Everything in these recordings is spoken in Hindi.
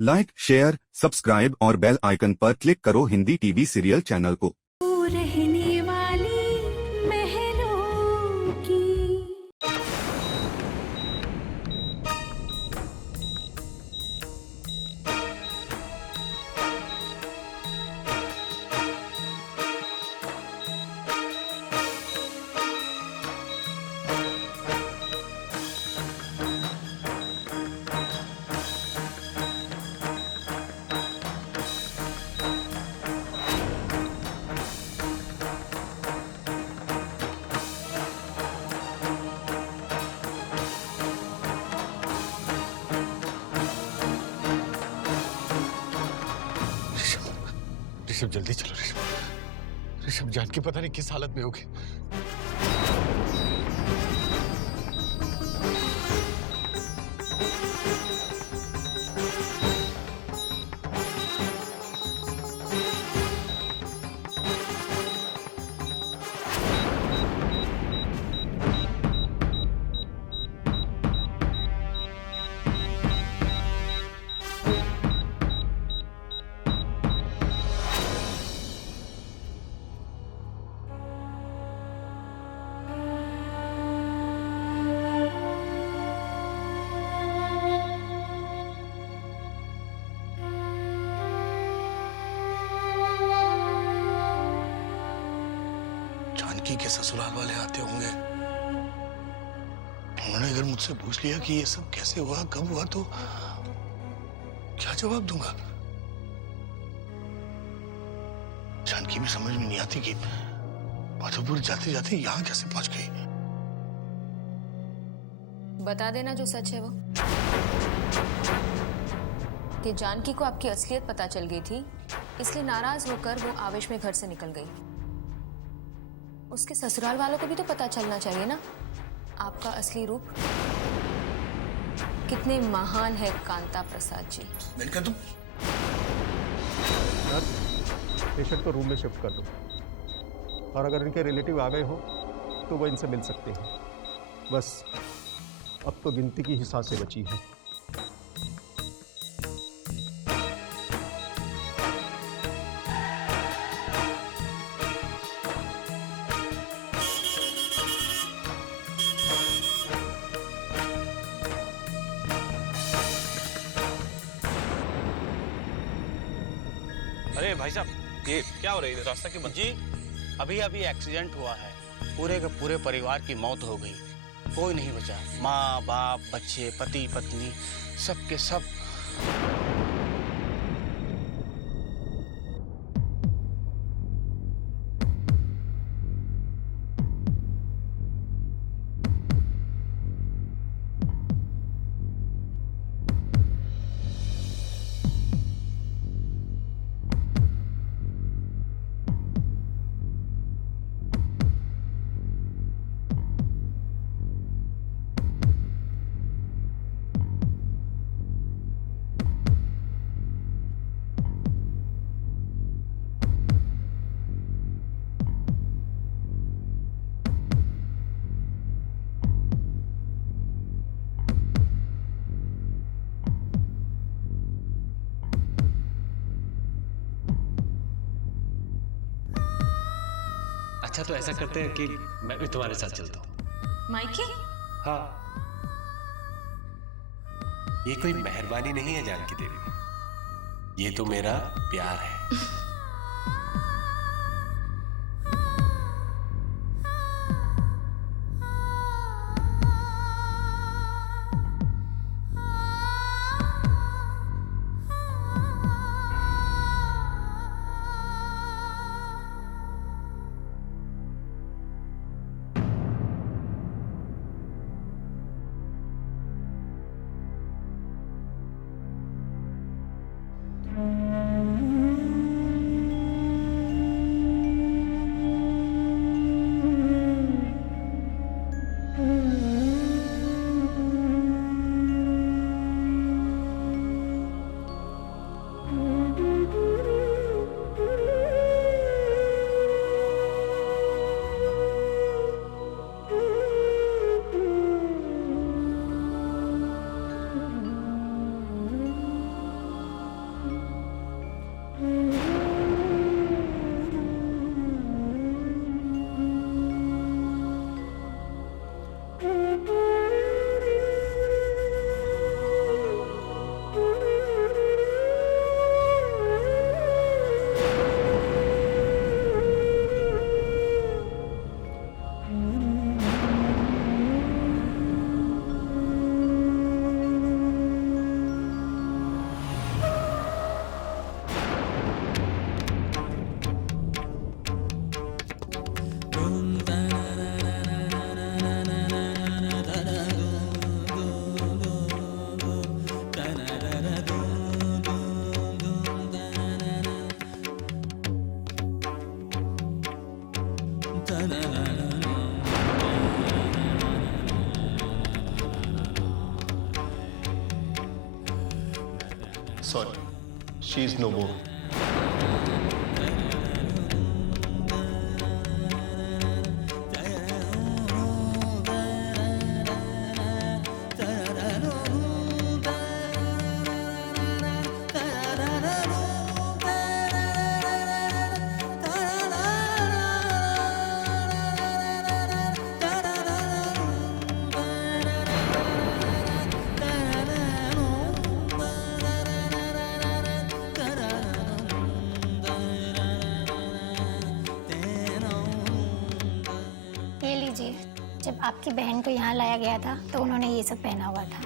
लाइक, शेयर, सब्सक्राइब और बेल आइकन पर क्लिक करो हिंदी टीवी सीरियल चैनल को। रहने वाली महलों की। ऋषभ जल्दी चलो। ऋषभ ऋषभ जानकी पता नहीं किस हालत में होगी। जानकी के ससुराल वाले आते होंगे। उन्होंने अगर मुझसे पूछ लिया कि ये सब कैसे हुआ, कब हुआ, तो क्या जवाब दूंगा? जानकी में समझ में नहीं आती कि माधोपुर जाते जाते यहाँ कैसे पहुंच गई। बता देना जो सच है वो, कि जानकी को आपकी असलियत पता चल गई थी, इसलिए नाराज होकर वो आवेश में घर से निकल गई। उसके ससुराल वालों को भी तो पता चलना चाहिए ना आपका असली रूप। कितने महान है कांता प्रसाद जी। मैंने कहा तुम पेशेंट को रूम में शिफ्ट कर दो, और अगर इनके रिलेटिव आ गए हो तो वो इनसे मिल सकते हैं। बस अब तो गिनती की ही सांसें बची हैं। अरे भाई साहब, ये क्या हो रही है? रास्ता क्यों बंद? जी, अभी अभी एक्सीडेंट हुआ है। पूरे के पूरे परिवार की मौत हो गई, कोई नहीं बचा। माँ बाप, बच्चे, पति पत्नी, सब के सब। अच्छा, तो ऐसा करते हैं कि मैं भी तुम्हारे साथ चलता हूँ। माइकी? हाँ, ये कोई मेहरबानी नहीं है जानकी देवी, ये तो मेरा प्यार है। सॉरी, शी इज नो मोर। ये लीजिए, जब आपकी बहन को यहाँ लाया गया था तो उन्होंने ये सब पहना हुआ था।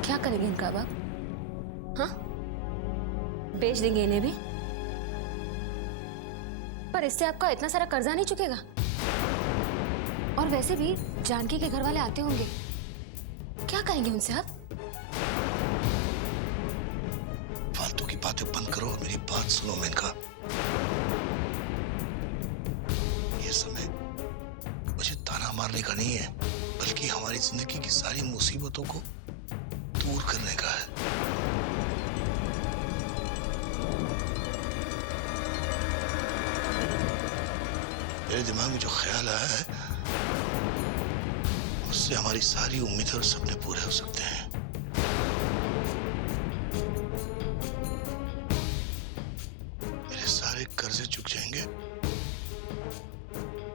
क्या करेंगे इनका अब आप? हाँ, बेच देंगे इन्हें भी? पर इससे आपका इतना सारा कर्जा नहीं चुकेगा। और वैसे भी जानकी के घर वाले आते होंगे, क्या कहेंगे उनसे आप? फालतू की बातें बंद करो, मेरी बात सुनो मेनका। ये समय मुझे ताना मारने का नहीं है, बल्कि हमारी जिंदगी की सारी मुसीबतों को दूर करने का है। मेरे दिमाग में जो ख्याल आया है, उससे हमारी सारी उम्मीदें और सपने पूरे हो सकते हैं। मेरे सारे कर्जे चुक जाएंगे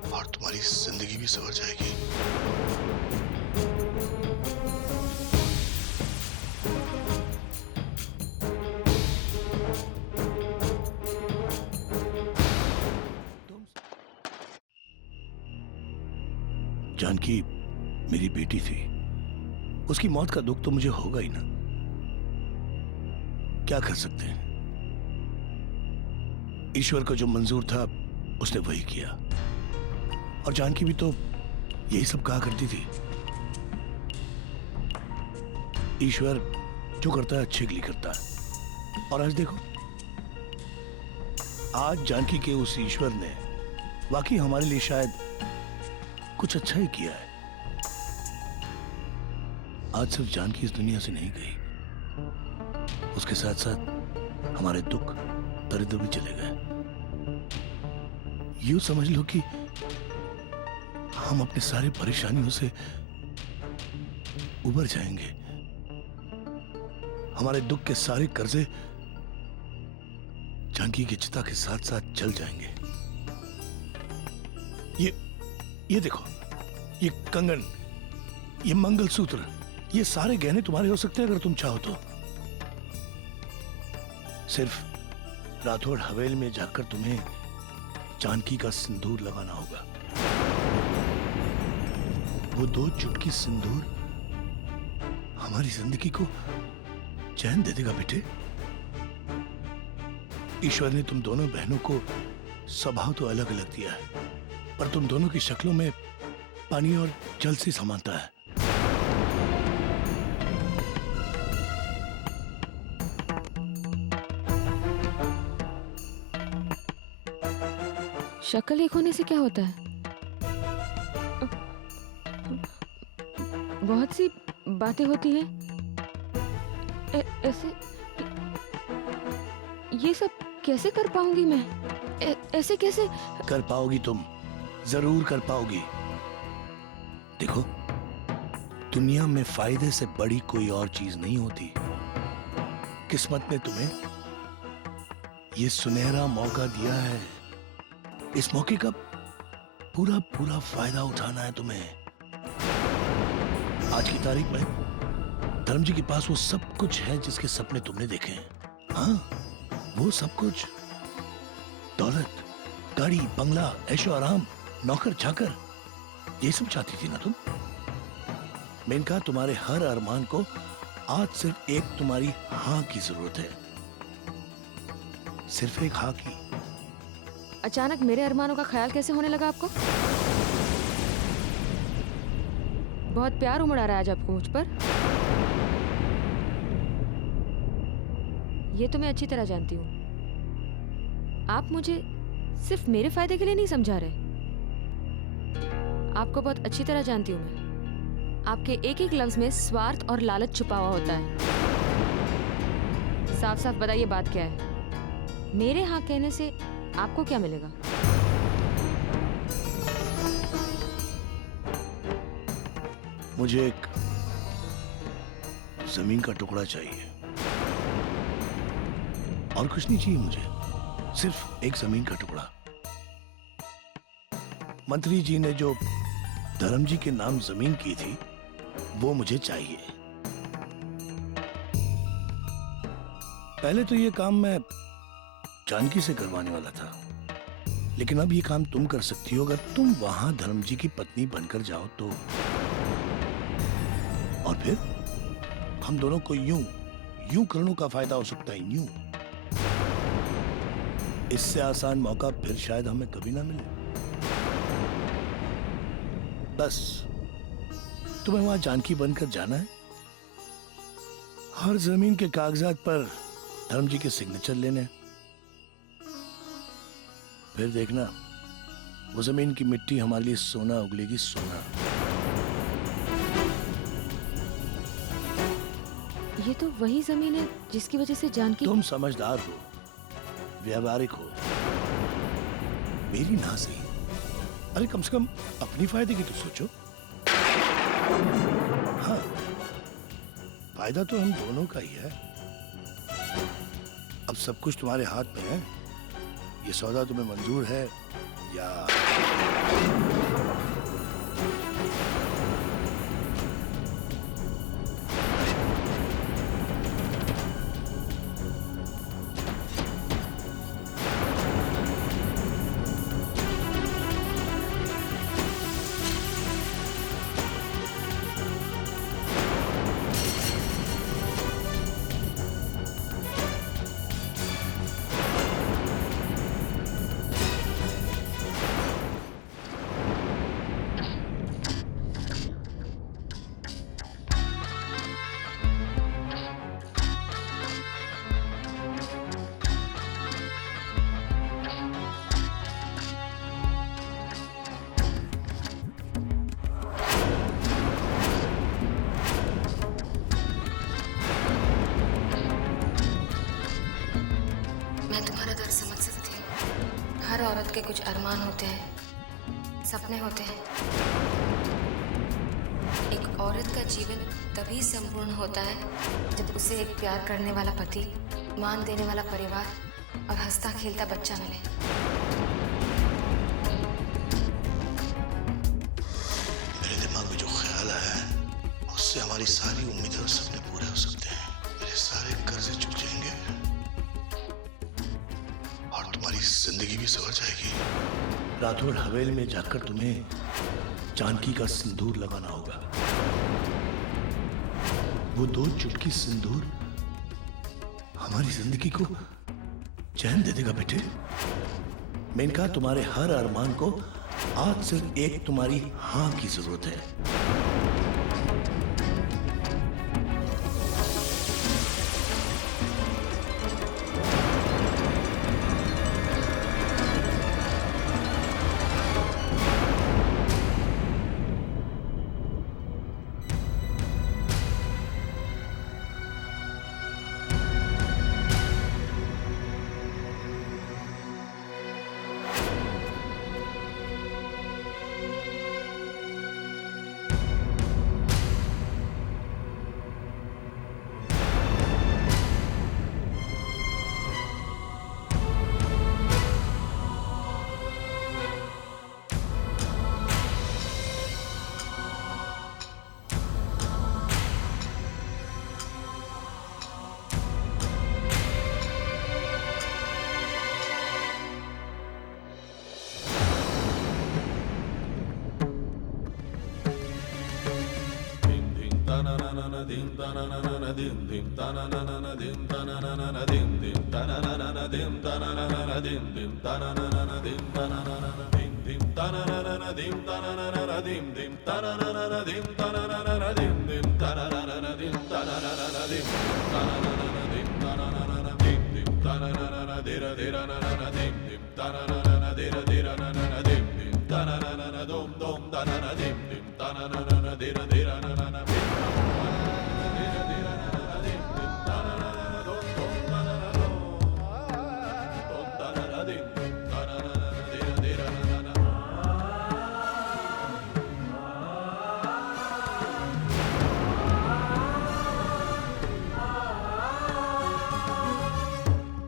और तुम्हारी जिंदगी भी संवर जाएगी। जानकी मेरी बेटी थी, उसकी मौत का दुख तो मुझे होगा ही ना। क्या कर सकते हैं, ईश्वर को जो मंजूर था उसने वही किया। और जानकी भी तो यही सब कहा करती थी, ईश्वर जो करता है अच्छे के लिए करता है। और आज देखो, आज जानकी के उस ईश्वर ने वाकई हमारे लिए शायद कुछ अच्छा ही किया है। आज सिर्फ जानकी इस दुनिया से नहीं गई, उसके साथ साथ हमारे दुख दर्द भी चले गए। यूं समझ लो कि हम अपनी सारी परेशानियों से उबर जाएंगे। हमारे दुख के सारे कर्जे जानकी की चिता के साथ साथ चल जाएंगे। ये देखो, ये कंगन, ये मंगलसूत्र, ये सारे गहने तुम्हारे हो सकते हैं अगर तुम चाहो तो। सिर्फ राठौड़ हवेली में जाकर तुम्हें जानकी का सिंदूर लगाना होगा। वो 2 चुटकी सिंदूर हमारी जिंदगी को चैन दे देगा बेटे। ईश्वर ने तुम दोनों बहनों को स्वभाव तो अलग अलग दिया है, पर तुम दोनों की शक्लों में पानी और जल सी समानता है। शक्ल एक होने से क्या होता है? बहुत सी बातें होती हैं। ऐसे ये सब कैसे कर पाऊंगी मैं? ऐसे कैसे कर पाओगी तुम, जरूर कर पाओगी। देखो, दुनिया में फायदे से बड़ी कोई और चीज नहीं होती। किस्मत ने तुम्हें ये सुनहरा मौका दिया है, इस मौके का पूरा पूरा फायदा उठाना है तुम्हें। आज की तारीख में धर्म जी के पास वो सब कुछ है जिसके सपने तुमने देखे हैं। हाँ, वो सब कुछ, दौलत, गाड़ी, बंगला, ऐशो आराम, नौकर चाकर, ये सब चाहती थी ना तुम। मेनका तुम्हारे हर अरमान को आज सिर्फ एक तुम्हारी हाँ की जरूरत है, सिर्फ एक हाँ की। अचानक मेरे अरमानों का ख्याल कैसे होने लगा आपको? बहुत प्यार उमड़ आ रहा है आज आपको मुझ पर। ये तो मैं अच्छी तरह जानती हूँ। आप मुझे सिर्फ मेरे फायदे के लिए नहीं समझा रहे। आपको बहुत अच्छी तरह जानती हूँ मैं। आपके एक एक लफ्ज में स्वार्थ और लालच छुपा हुआ होता है। साफ साफ बताइए बात क्या है। मेरे हाँ कहने से आपको क्या मिलेगा? मुझे एक जमीन का टुकड़ा चाहिए और कुछ नहीं चाहिए मुझे, सिर्फ एक जमीन का टुकड़ा। मंत्री जी ने जो धर्म जी के नाम जमीन की थी वो मुझे चाहिए। पहले तो ये काम मैं जानकी से करवाने वाला था, लेकिन अब ये काम तुम कर सकती हो अगर तुम वहां धर्म जी की पत्नी बनकर जाओ तो। और फिर हम दोनों को यूं करोड़ों का फायदा हो सकता है, यूं। इससे आसान मौका फिर शायद हमें कभी ना मिले। बस तुम्हें वहां जानकी बनकर जाना है, हर जमीन के कागजात पर धर्म जी के सिग्नेचर लेने हैं। फिर देखना वो जमीन की मिट्टी हमारे लिए सोना उगलेगी, सोना। ये तो वही जमीन है जिसकी वजह से जानकी। तुम समझदार हो, व्यावहारिक हो, मेरी ना सही, अरे कम से कम अपनी फायदे की तो सोचो। हाँ, फायदा तो हम दोनों का ही है। अब सब कुछ तुम्हारे हाथ में है। ये सौदा तुम्हें मंजूर है या? हर औरत के कुछ अरमान होते हैं, सपने होते हैं। एक औरत का जीवन तभी संपूर्ण होता है जब उसे एक प्यार करने वाला पति, मान देने वाला परिवार और हंसता खेलता बच्चा मिले। मेरे दिमाग में जो ख्याल आया है उससे हमारी सारी उम्मीदें और सपने पूरे हो सकते हैं। मेरे सारे कर्जे चुक जाएंगे और तुम्हारी जिंदगी भी सवर जाएगी। राठौड़ हवेली में जाकर तुम्हें जानकी का सिंदूर लगाना होगा। वो 2 चुटकी सिंदूर हमारी जिंदगी को चैन दे देगा बेटे। मेनका तुम्हारे हर अरमान को आज सिर्फ एक तुम्हारी हाँ की जरूरत है।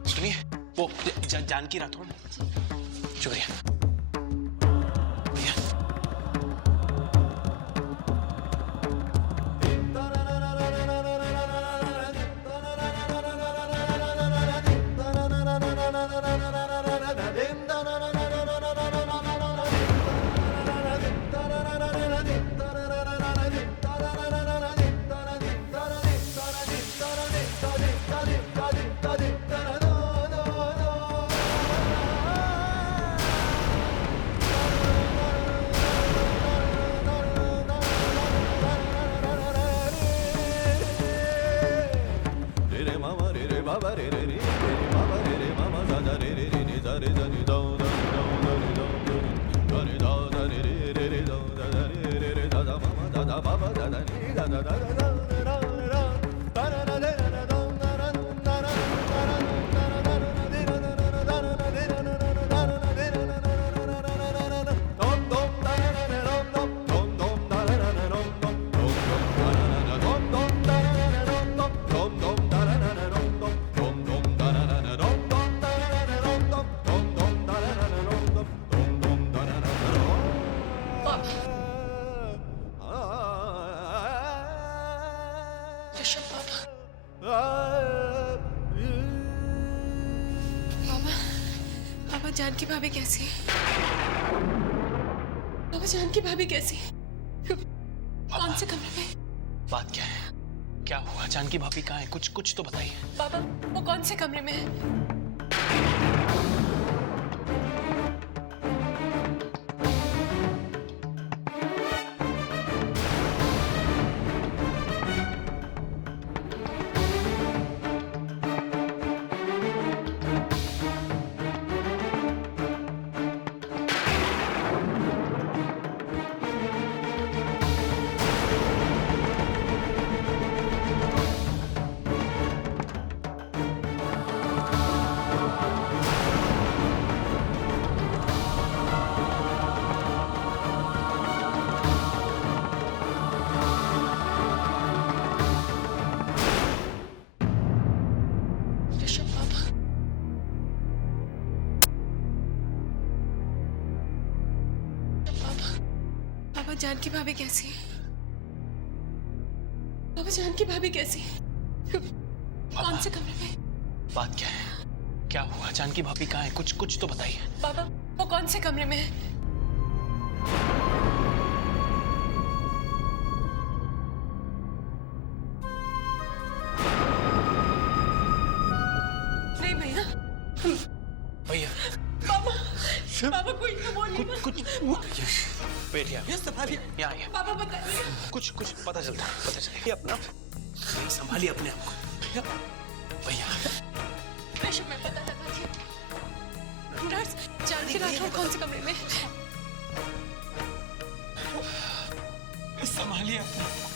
सुनिए, वो जानकी राठौड़। शुक्रिया भैया। पापा जानकी भाभी कैसी है? पापा जानकी भाभी कैसी है? कौन से कमरे में? बात क्या है? क्या हुआ? जानकी भाभी कहाँ है? कुछ तो बताइए। पापा वो कौन से कमरे में है? पापा जानकी भाभी कैसी है? पापा जानकी भाभी कैसी है? कौन से कमरे में? बात क्या है? क्या हुआ? जानकी भाभी कहाँ है? कुछ तो बताइए। पापा वो कौन से कमरे में है? नहीं भैया। भैया पापा पापा कोई तो बोलिए ना। कुछ बैठिए आप। यहाँ आइए। पापा बताइए। कुछ पता चलेगा। अपना संभालिए अपने आप को। भैया बेशक मैं पता लगाती हूँ। नर्स जानकी राठौड़ कौन से कमरे में? संभालिए अपने आप को।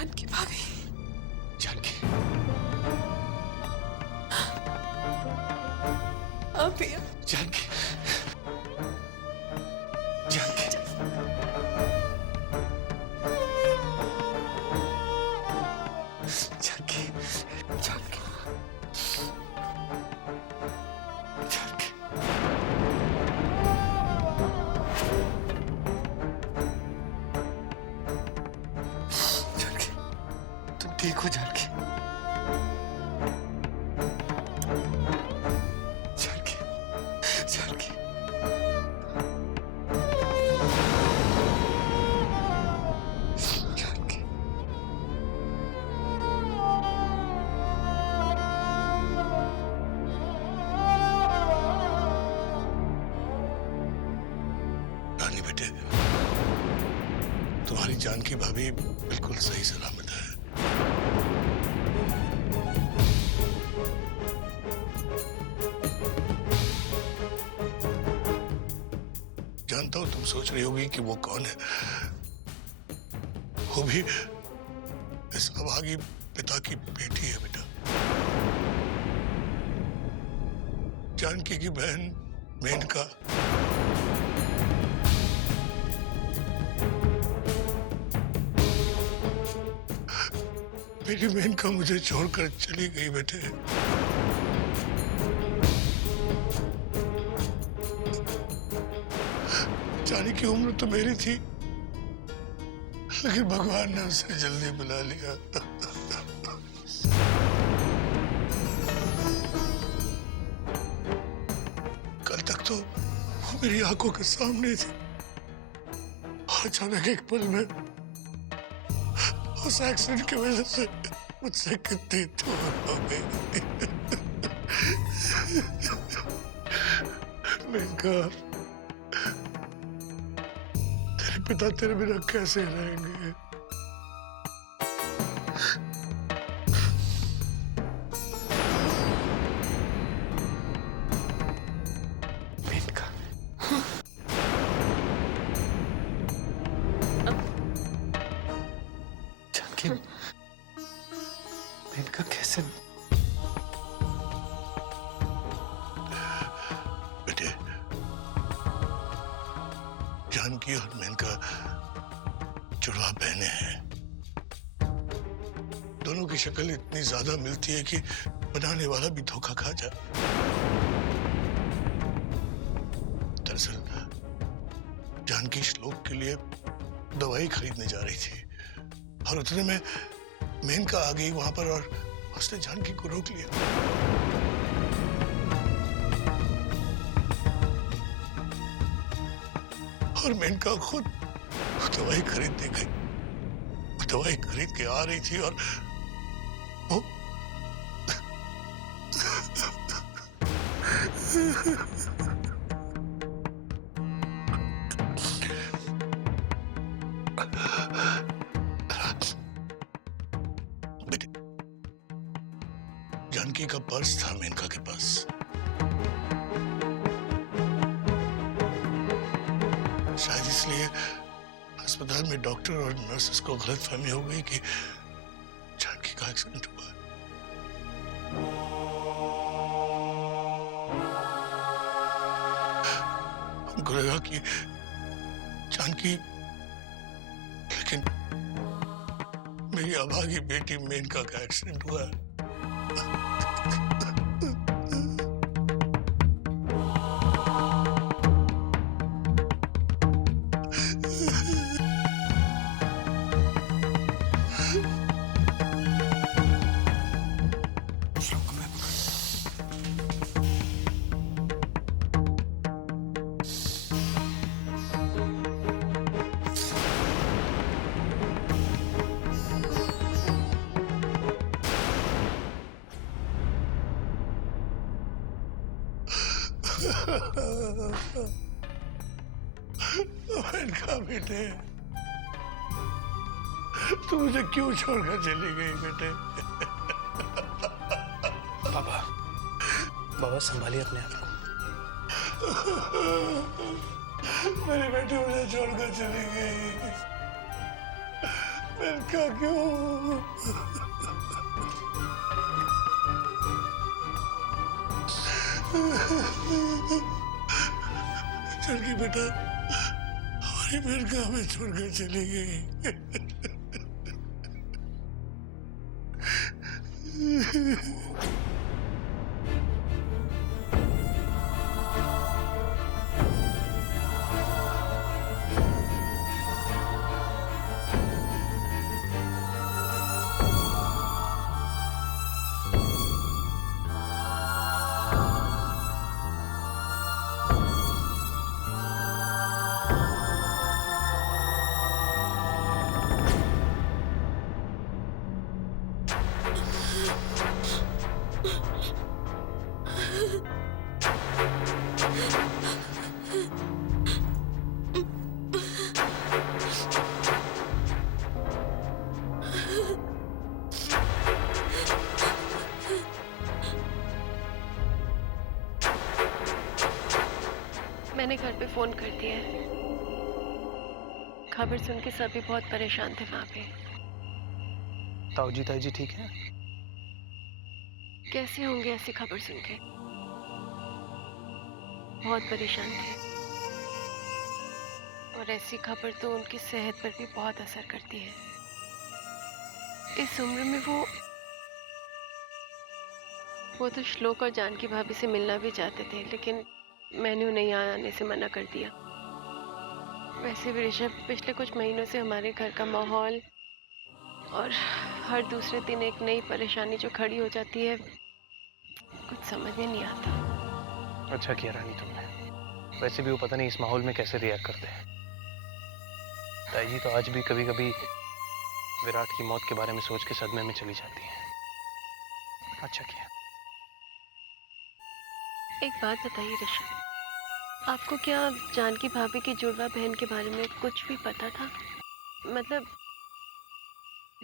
जानकी भाभी, जानकी, आप भैया जानकी, जानकी, जानकी, जानकी, जानकी, जानकी, तुम ठीक हो जानकी? जानकी, जानकी, जानकी, रानी बेटे, तुम्हारी जानकी भाभी बिल्कुल सही सलामत है। जानता हूं तुम सोच रही होगी कि वो कौन है। वो भी इस अभागी पिता की बेटी है बेटा, जानकी की बहन मेनका। मेरी मेनका मुझे छोड़कर चली गई बेटे। जाने की उम्र तो मेरी थी, लेकिन भगवान ने उसे जल्दी बुला लिया। कल तक तो वो मेरी आंखों के सामने थी, अचानक एक पल में उस एक्सीडेंट की वजह से मुझसे कितनी दूर हो गई। मेनका, तेरे पिता तेरे बिना कैसे रहेंगे? मेनका, जानकी, मेनका कैसे? बेटे, जानकी और मेनका जुड़वा बहनें हैं। दोनों की शक्ल इतनी ज्यादा मिलती है कि बनाने वाला भी धोखा खा जाए। दरअसल जानकी श्लोक के लिए दवाई खरीदने जा रही थी और उतने में मेनका आ गई वहां पर और उसने जानकी को रोक लिया। और मेनका खुद दवाई खरीदने गई। वो दवाई खरीद के आ रही थी और वो बेटे, जानकी का पर्स था मेनका के पास। शायद इसलिए अस्पताल में डॉक्टर और नर्सेस को गलतफहमी हो गई कि जानकी का एक्सीडेंट हुआ। उनको लगा कि जानकी, लेकिन मेरी अभागी बेटी मेनका का एक्सीडेंट हुआ है। मेनका बेटे, तू मुझे क्यों छोड़कर चली गई बेटे? पापा, बाबा संभालिए अपने आप को। मेरी बेटी मुझे छोड़कर चली गई। मेनका क्यों? जानकी बेटा, हमारी मेनका हमें छोड़कर चली गई। मैंने घर पे फोन कर दिया है। खबर सुन के सभी बहुत परेशान थे वहां पे। ताऊ जी ठीक है? कैसे होंगे ऐसी खबर सुन के? बहुत परेशान थे। और ऐसी खबर तो उनकी सेहत पर भी बहुत असर करती है। इस उम्र में वो तो श्लोक और जानकी भाभी से मिलना भी चाहते थे, लेकिन मैंने उन्हें यहाँ आने से मना कर दिया। वैसे भी ऋषभ, पिछले कुछ महीनों से हमारे घर का माहौल और हर दूसरे दिन एक नई परेशानी जो खड़ी हो जाती है, कुछ समझ में नहीं आता। अच्छा किया रानी तुमने। वैसे भी वो पता नहीं इस माहौल में कैसे रिएक्ट करते हैं। ताई जी तो आज भी कभी कभी विराट की मौत के बारे में सोच के सदमे में चली जाती हैं। अच्छा किया। एक बात बताइए ऋषभ, आपको क्या जानकी भाभी की जुड़वा बहन के बारे में कुछ भी पता था? मतलब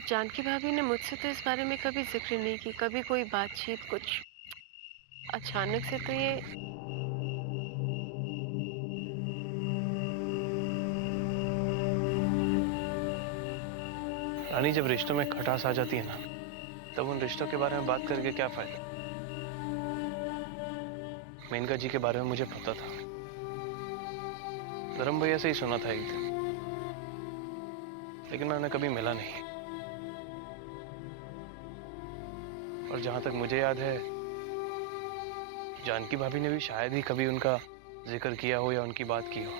जानकी भाभी ने मुझसे तो इस बारे में कभी जिक्र नहीं की, कभी कोई बातचीत, कुछ अचानक से तो ये। रानी, जब रिश्तों में खटास आ जाती है ना, तब उन रिश्तों के बारे में बात करके क्या फायदा। मेनका जी के बारे में मुझे पता था। धर्म भैया से ही सुना था एक दिन, लेकिन मैं उन्हें कभी मिला नहीं। और जहां तक मुझे याद है, जानकी भाभी ने भी शायद ही कभी उनका जिक्र किया हो या उनकी बात की हो।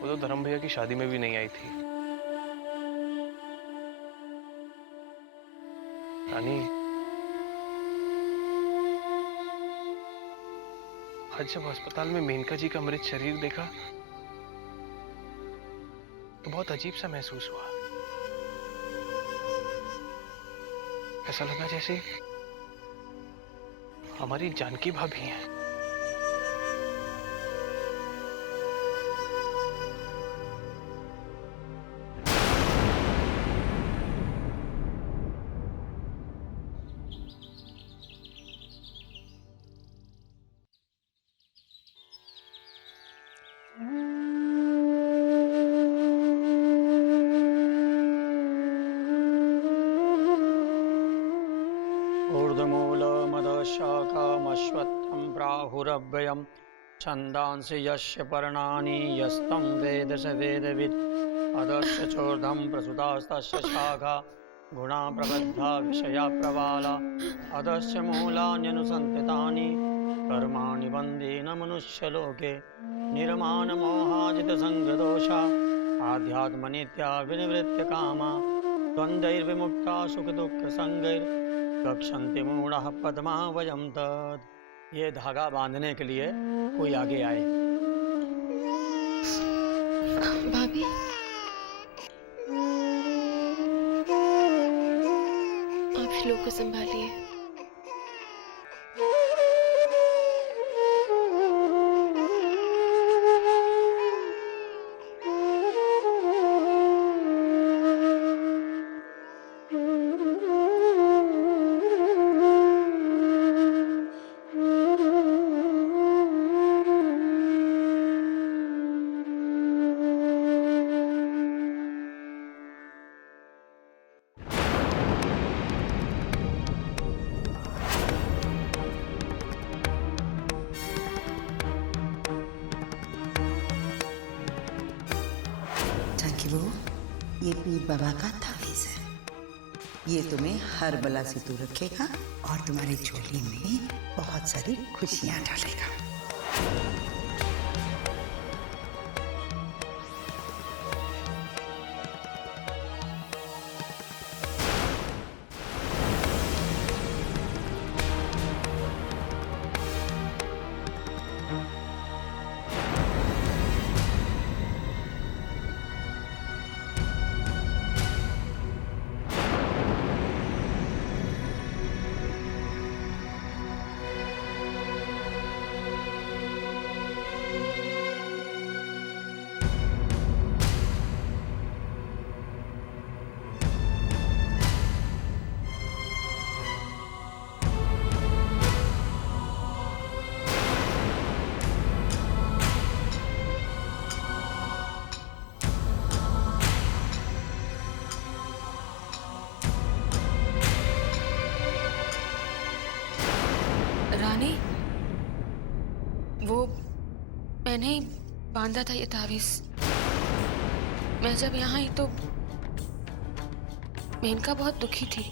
वो तो धर्म भैया की शादी में भी नहीं आई थी। रानी, आज जब अस्पताल में मेनका जी का मृत शरीर देखा तो बहुत अजीब सा महसूस हुआ। ऐसा लगा जैसे हमारी जानकी भाभी हैं। ऊर्ध्वमूलमदशाखामश्वत्थं प्राहुरव्ययं छन्दांसि यस्य पर्णानि यस्तं वेद स वेदवित् अदस्य चोर्धं प्रसुतास्तस्य शाखा गुणा प्रबद्धा विषया प्रवाला अदस्य मूलान्यनुसन्तितानि कर्माणि बन्धेन मनुष्यलोके निर्माणमोहाजितसङ्गदोषा आध्यात्मनित्या विनिवृत्य कामा द्वन्द्वैर्विमुक्ता सुखदुःखसङ्गैर्गच्छन्ति मूढः पद्मावयं तत्। ये धागा बांधने के लिए कोई आगे आए। भाभी, आप श्लोक को संभालिए। ये पीर बाबा का तावीज है। ये तुम्हें हर बला से दूर रखेगा और तुम्हारी झोली में बहुत सारी खुशियां डालेगा। रानी, वो मैंने ही बांधा था ये तावीज। मैं जब यहाँ आई तो मेनका बहुत दुखी थी।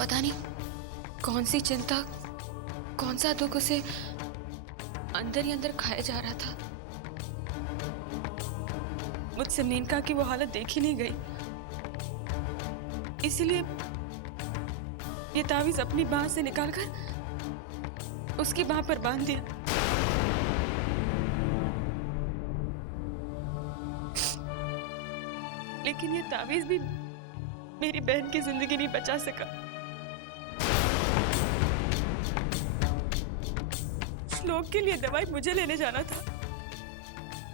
पता नहीं कौन सी चिंता, कौन सा दुख उसे अंदर ही अंदर खाया जा रहा था। मुझसे मेनका की वो हालत देखी नहीं गई, इसलिए ये तावीज अपनी बाह से निकालकर उसकी बाह पर बांध दिया। लेकिन ये तावीज भी मेरी बहन की जिंदगी नहीं बचा सका। श्लोक के लिए दवाई मुझे लेने जाना था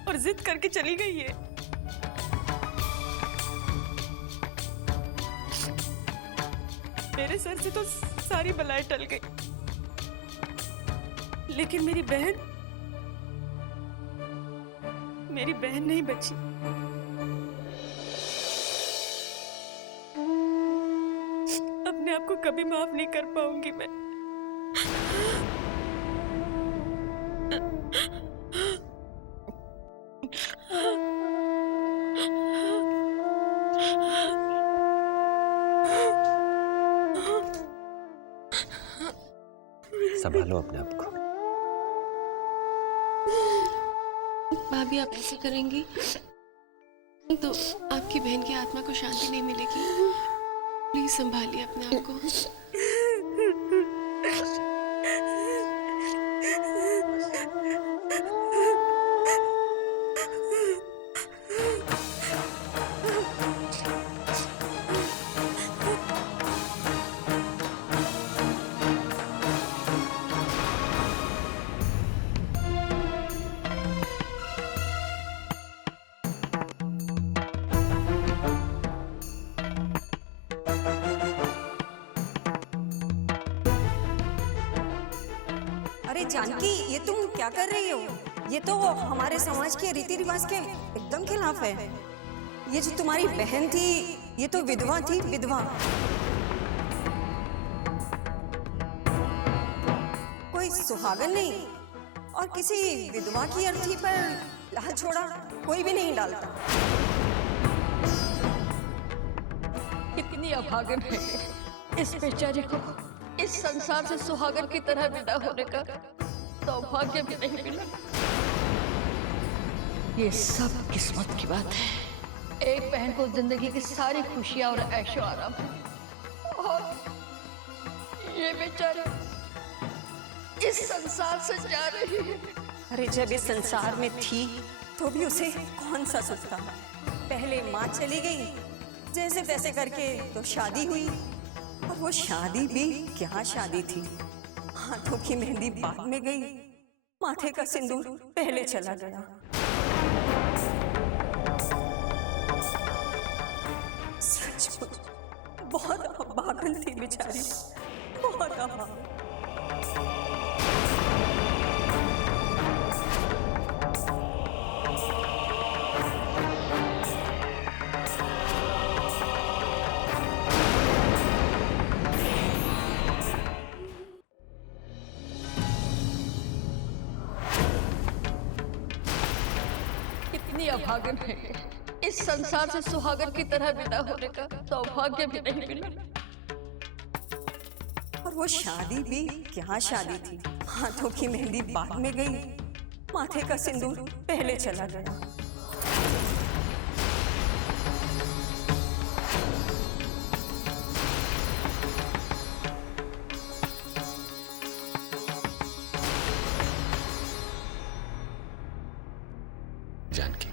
और जिद करके चली गई है। मेरे सर से तो सारी बलाएं टल गई, लेकिन मेरी बहन नहीं बची। अपने आप को कभी माफ नहीं कर पाऊंगी मैं। संभालो अपने आप को। भाभी, आप ऐसे करेंगी तो आपकी बहन की आत्मा को शांति नहीं मिलेगी। प्लीज संभालिए अपने आप को। अरे जानकी, ये तुम क्या कर रही हो? ये तो हमारे समाज के रीति रिवाज के एकदम खिलाफ है। ये जो तुम्हारी बहन थी, ये तो विधवा थी, विधवा। कोई सुहागन नहीं और किसी विधवा की अर्थी पर लाल छोड़ा कोई भी नहीं डालता। कितनी अभागन है इस बेचारे को इस संसार से सुहागन की तरह विदा होने का सौभाग्य भी नहीं मिला। ये सब किस्मत की बात है। एक बहन को जिंदगी की सारी खुशियां और ऐशो आराम है और ये बेचारी इस संसार से जा रही है। अरे जब इस संसार में थी तो भी उसे कौन सा सुख था। पहले माँ चली गई, जैसे तैसे करके तो शादी हुई, और वो शादी भी क्या शादी थी। हाथों की मेहंदी बाद में गई, माथे का सिंदूर पहले चला गया। सच में बहुत अभागन थी बेचारी, बहुत अभागन। कितनी अभागन है। इस संसार से सुहागन की तरह विदा होने का सौभाग्य भी नहीं मिला। और वो शादी भी क्या शादी थी, हाथों की मेहंदी बाद में गई, माथे का सिंदूर पहले चला गया। जानकी,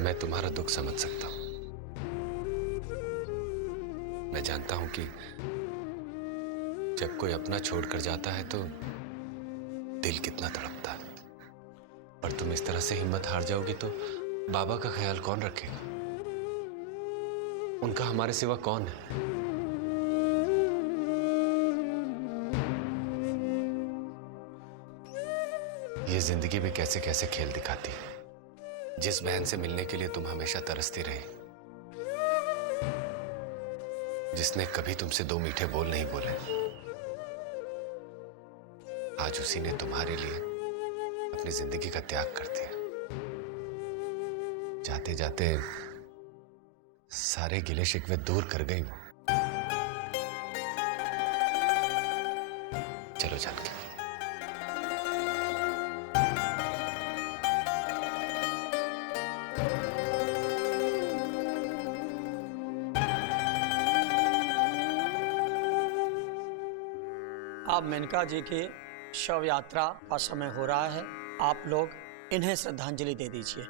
मैं तुम्हारा दुख समझ सकता हूं। मैं जानता हूं कि जब कोई अपना छोड़कर जाता है तो दिल कितना तड़पता है। और तुम इस तरह से हिम्मत हार जाओगी तो बाबा का ख्याल कौन रखेगा? उनका हमारे सिवा कौन है? ये जिंदगी भी कैसे कैसे खेल दिखाती है। जिस बहन से मिलने के लिए तुम हमेशा तरसती रही, जिसने कभी तुमसे दो मीठे बोल नहीं बोले, आज उसी ने तुम्हारे लिए अपनी जिंदगी का त्याग कर दिया। जाते जाते सारे गिले शिकवे दूर कर गई वो। चलो जानकी। अब मेनका जी की शव यात्रा का समय हो रहा है। आप लोग इन्हें श्रद्धांजलि दे दीजिए।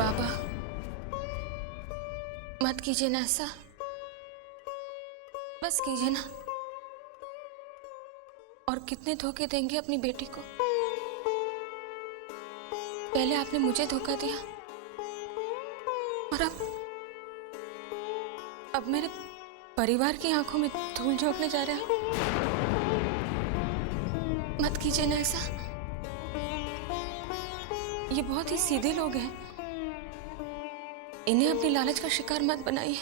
बाबा, मत कीजिए ना ऐसा, बस कीजिए ना। और कितने धोखे देंगे अपनी बेटी को? पहले आपने मुझे धोखा दिया और अब मेरे परिवार की आंखों में धूल झोंकने जा रहे हैं। मत कीजिए ना ऐसा। ये बहुत ही सीधे लोग हैं, इन्हें अपनी लालच का शिकार मत बनाइए।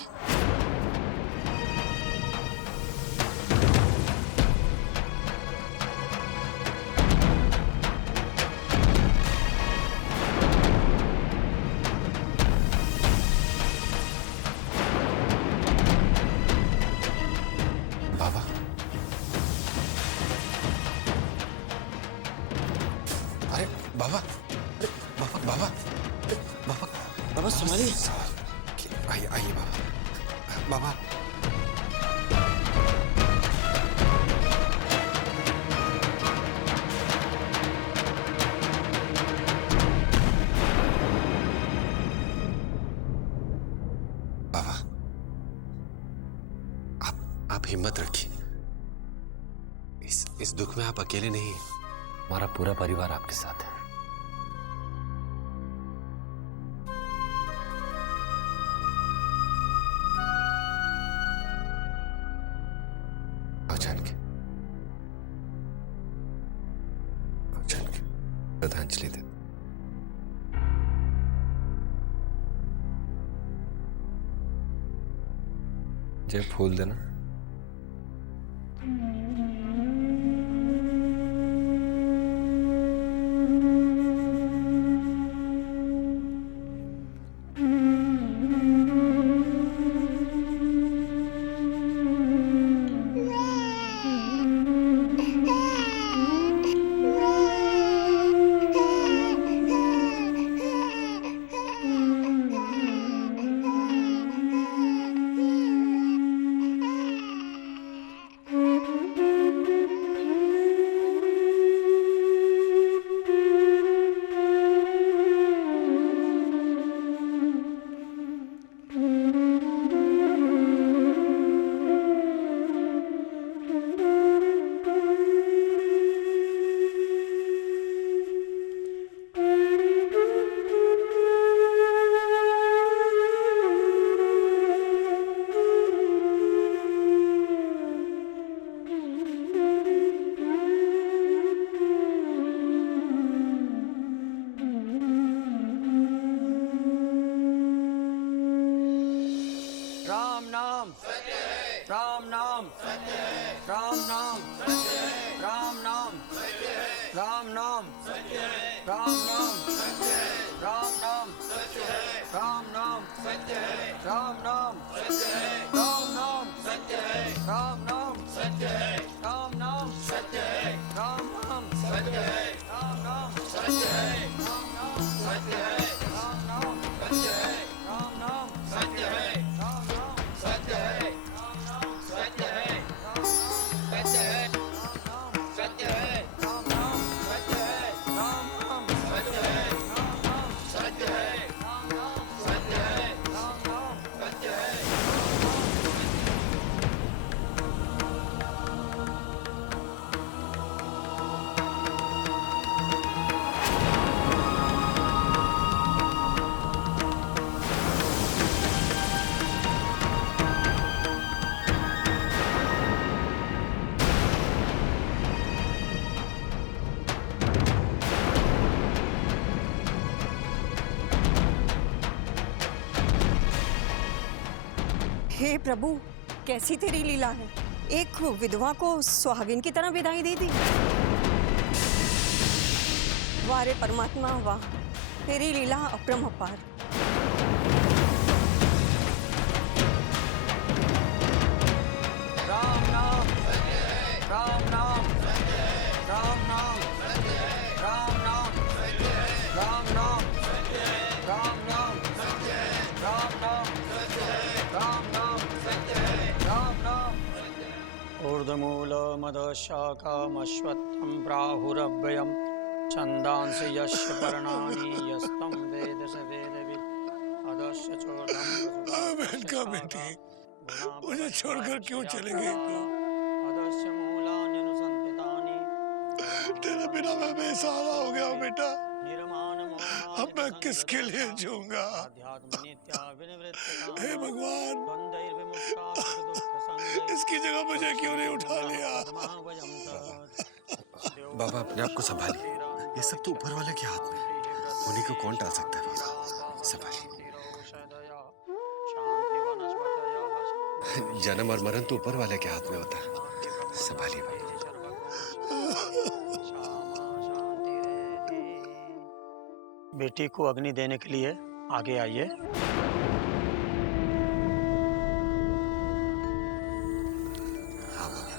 बाबा, अरे बाबा, बाबा, बाबा, बाबा, बाबा संभालिए। आइए आइए बाबा। बाबा, बाबा, आप हिम्मत रखिए। इस दुख में आप अकेले नहीं हैं। हमारा पूरा परिवार आपके साथ है। श्रद्धांजलि दे। जय फूल देना। नाम राम नाम राम नाम राम नाम राम नाम राम नाम राम नाम राम नाम राम नाम राम नाम राम नाम राम नाम राम नाम राम नाम सत्य है राम नाम सत्य है राम नाम सत्य है राम नाम सत्य है राम नाम सत्य है राम नाम सत्य है राम नाम सत्य है राम नाम सत्य है राम नाम सत्य है राम नाम सत्य है राम नाम सत्य है राम नाम सत्य है राम नाम सत्य है। हे प्रभु, कैसी तेरी लीला है। एक विधवा को सुहागिन की तरह विदाई दे दी। वाह रे परमात्मा वाह, तेरी लीला अपरंपार। राम नाम राम नाम राम नाम राम नाम राम नाम राम नाम राम नाम राम नाम राम नाम। ऊर्ध्वमूलमदशाखामश्वत्थं प्राहुरव्ययं छन्दांसि यस्य पर्णानि यस्तं वेद स वेदवित् अदस्य चोर्धं का बेटी मुझे छोड़कर क्यों चले गई तू? अदस्य मूलान्यनुसन्तितानि तेरे बिना मैं बेसहारा हो गया हूँ बेटा। अब मैं किसके लिए जीऊंगा? हे भगवान, इसकी जगह मुझे क्यों नहीं उठा लिया? बाबा अपने आप को संभालिए, ये सब तो ऊपर वाले के हाथ में है। उन्हीं को कौन टाल सकता है बाबा, संभालिए। जन्म और मरण तो ऊपर वाले के हाथ में होता है, संभालिए बाबा। बेटी को अग्नि देने के लिए आगे आइए। हाँ बाबा,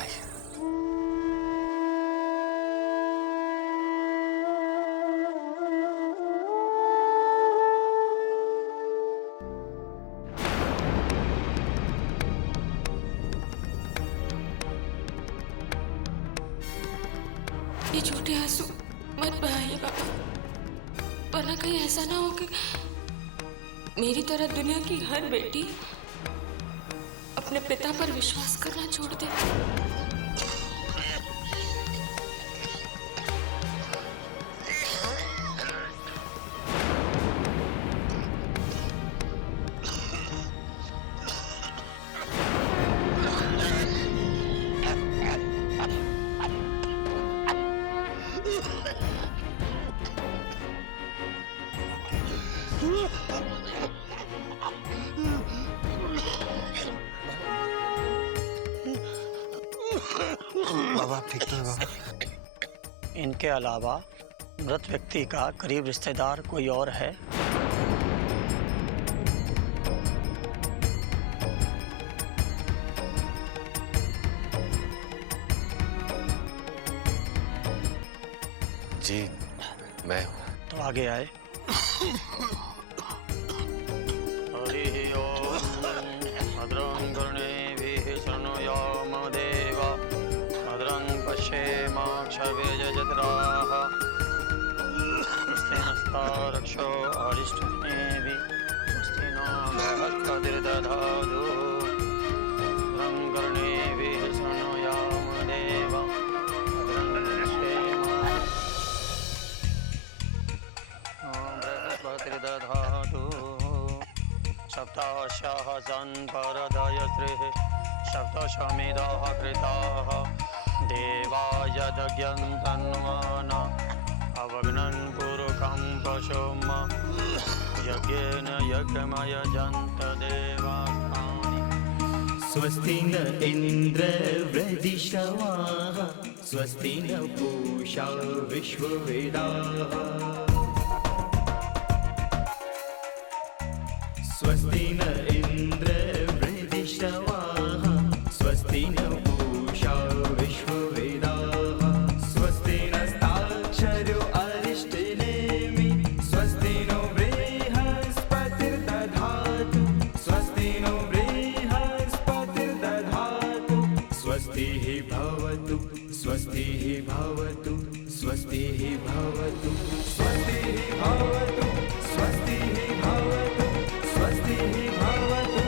आइए। ये झूठे आंसू मत बहाइए बाबा, वरना कहीं ऐसा ना हो कि मेरी तरह दुनिया की हर बेटी अपने पिता पर विश्वास करना छोड़ दे। बाबा आप ठीक तो है बाबा? इनके अलावा मृत व्यक्ति का करीब रिश्तेदार कोई और है? जी मैं हूँ। तो आगे आए। हरि ओम भद्रं कर्णेभिः शृणुयाम देवा भद्रं पश्येमाक्षभिर्यजत्राः स्वस्तिनस्तारक्षो अरिष्टनेभिः स्वस्ति नो बृहस्पतिर्दधातु भद्रं कर्णेभिः शृणुयाम देवा भद्रं बृहस्पतिर्दधातु सप्ताशाः सन्परदयत्रिः सप्तशमिदाः कृताः देवाय दग्यं तन्वान अवग्नं पुरुषं पशुं यज्ञेन यज्ञमयजन्त देवास्तानि स्वस्ति न इन्द्र वृधिश्रवाः स्वस्ति न पूषा विश्ववेदाः स्वस्ति न इन्द्र वृधिश्रवाः स्वस्ति न पूषा विश्ववेदाः स्वस्ति नस्ताक्षरो अरिष्टनेमि स्वस्ति नो बृहस्पतिर्दधातु स्वस्ति नो बृहस्पतिर्दधातु स्वस्तिः भवतु स्वस्तिः भवतु स्वस्तिः भवतु स्वस्तिः भवतु स्वस्तिः भवतु स्वस्तिः भवतु।